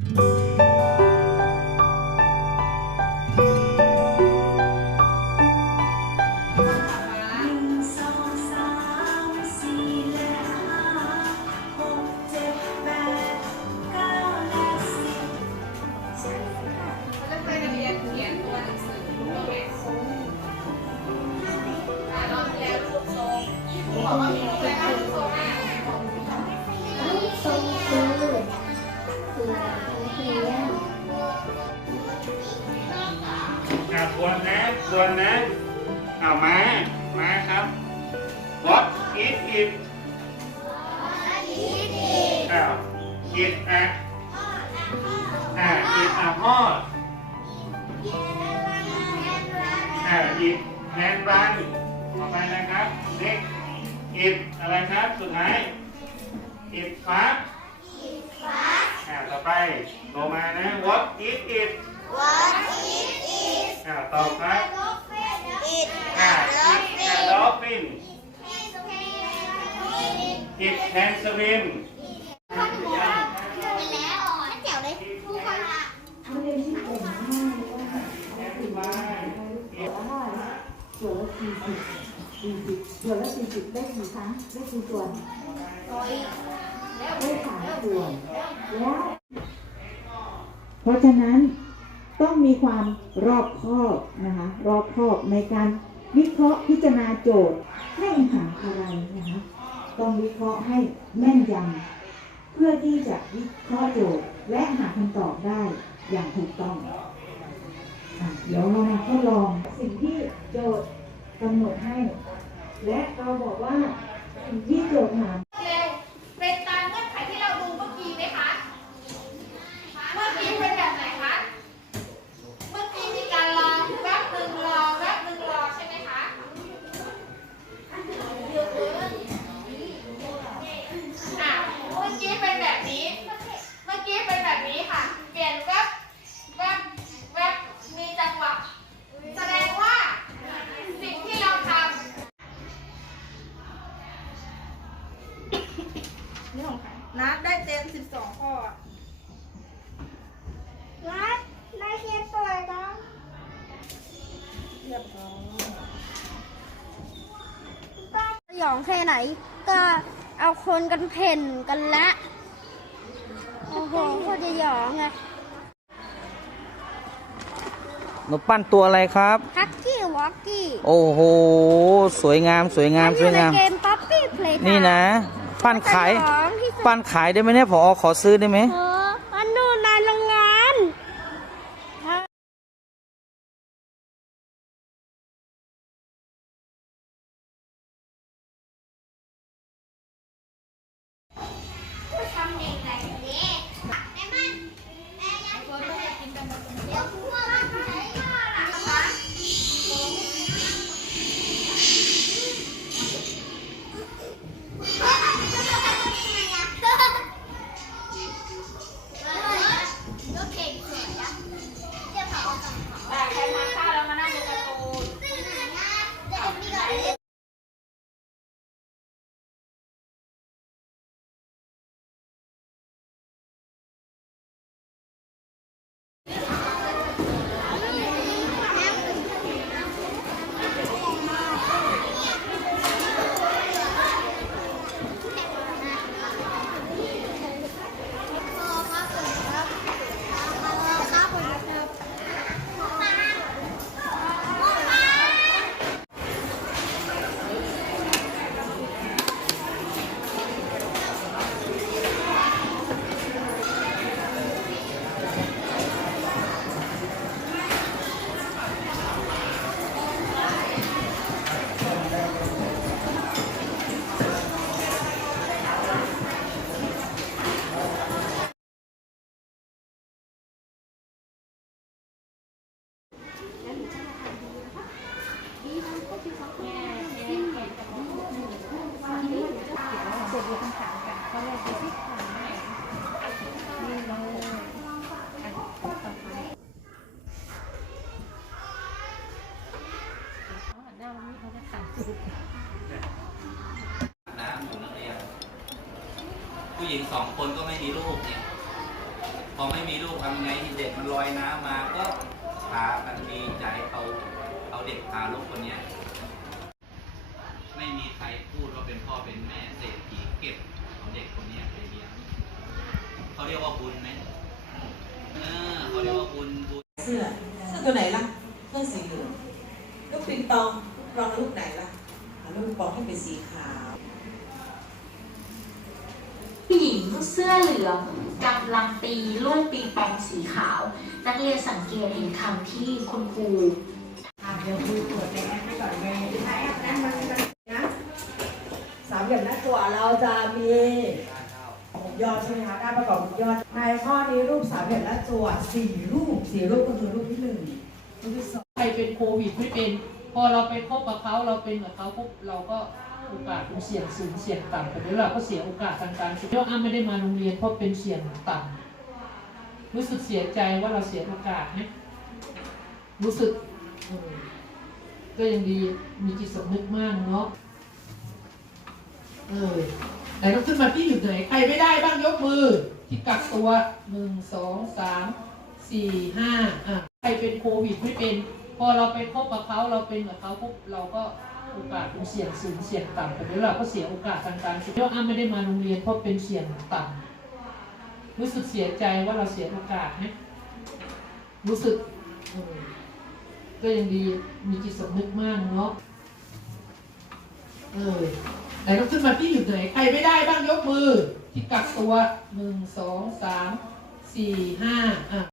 จะ วนนะเอามา มาครับ what is it อ้าว it a อ่า it a horse อ่า it hand run ต่อไปนะครับ next it อะไรครับ สุดท้าย it fast อ่า ต่อไปลงมานะ what is it อ่าตอบครับ อ่า it a dolphin it can swim ส่วนละสี่สิบสี่สิบส่วนละสี่สิบได้กี่ครั้งได้กี่ส่วนได้สามส่วนแล้วเพราะฉะนั้นต้องมีความรอบคอบนะคะรอบคอบในการวิเคราะห์พิจารณาโจทย์ให้หาอะไรนะคะ ต้องวิเคราะห์ให้แม่นยำเพื่อที่จะวิเคราะห์โจทย์และหาคำตอบได้อย่างถูกต้องอเดี๋ยวเรามาทดลองสิ่งที่โจทย์กำหนดให้ และเราบอกว่าสิ่งที่โจทย์ถาม เร็วเป็นตามเงื่อนไขที่เราดูเมื่อกี้ไหมคะ เมื่อกี้เป็นแบบไหนคะ เมื่อกี้มีการรอแวบหนึ่งรอแวบหนึ่งรอใช่ไหมคะ อะเมื่อกี้เป็นแบบนี้ เมื่อกี้เป็นแบบนี้ค่ะ เปลี่ยนแวบแวบแวบมีจังหวะ แสดงว่า สิ่งที่เราทำ นี่ของใครนัดได้เต็ม 12 ข้ออะ รัดได้เขียนตัวแล้ว เรียบร้อยสยองแค่ไหน ก็เอาคนกันเพ่นกันละ โอ้โหโคตรจะหยองไงหนูปั้นตัวอะไรครับ ฮักกี้วอกกี้ โอ้โห สวยงามสวยงามสวยงามเกมป๊อปปี้เพลย์นี่นะ ปั้นขายที่สุดปั้นขายได้ไหมเนี่ยพอขอซื้อได้ไหมเน้ำอยู่นักเรียน ผู้หญิงสองคนก็ไม่มีลูกเนี่ย พอไม่มีลูกทำไงเด็กมันลอยน้ำมาก็พากันดีใจเอาเอาเด็กพาลูกคนเนี้ย ไม่มีใครพูดว่าเป็นพ่อเป็นแม่เศรษฐีเก็บเอาเด็กคนเนี้ยไปเลี้ยงเขาเรียกว่าบุญไหมเออเขาเรียกว่าบุญบุญเสื้อเสื้อตัวไหนล่ะเสื้อสีเหลืองลูกปิงปองรองลูกไหนล่ะ ลูกปิงปองให้เป็นสีขาว ผู้หญิงเสื้อเหลืองกำลังตีลูกปิงปองสีขาว นักเรียนสังเกตเห็นคำที่คุณครูสามเหลี่ยมหน้าตัวเราจะมีหกยอดใช่ไหมคะด้านประกอบหกยอดในข้อนี้รูปสามเหลี่ยมหน้าตัวสี่รูปสี่รูปก็คือรูปที่หนึ่งรูปที่สองใครเป็นโควิดไม่เป็น พอเราไปคบกับเขาเราเป็นกับเขาปุ๊บเราก็โอกาสเป็นเสี่ยงสูงเสี่ยงต่ำแต่เดี๋ยวเราก็เสียโอกาสทางการศึกษาอ้าไม่ได้มาโรงเรียนเพราะเป็นเสี่ยงต่ำรู้สึกเสียใจว่าเราเสียโอกาสไหมรู้สึกก็ยังดีมีจิตสำนึกมากเนาะเออไหนต้องขึ้นมาที่อยู่ไหนใครไม่ได้บ้างยกมือ ที่กักตัวหนึ่งสองสามสี่ห้าอะใครเป็นโควิดไม่เป็น พอเราไปคบกับเขาเราเป็นกับเขาปุ๊บเราก็โอกาสเป็นเสี่ยงสูงเสี่ยงต่ำแต่เดี๋ยวเราก็เสียโอกาสทางการศึกษาเดี๋ยวอ้าไม่ได้มาโรงเรียนเพราะเป็นเสี่ยงต่ำรู้สึกเสียใจว่าเราเสียโอกาสไหมรู้สึกก็ยังดีมีจิตสำนึกมากเนาะเออไหนต้องขึ้นมาที่อยู่ไหนใครไม่ได้บ้างยกมือที่กักตัวหนึ่งสองสามสี่ห้าอะ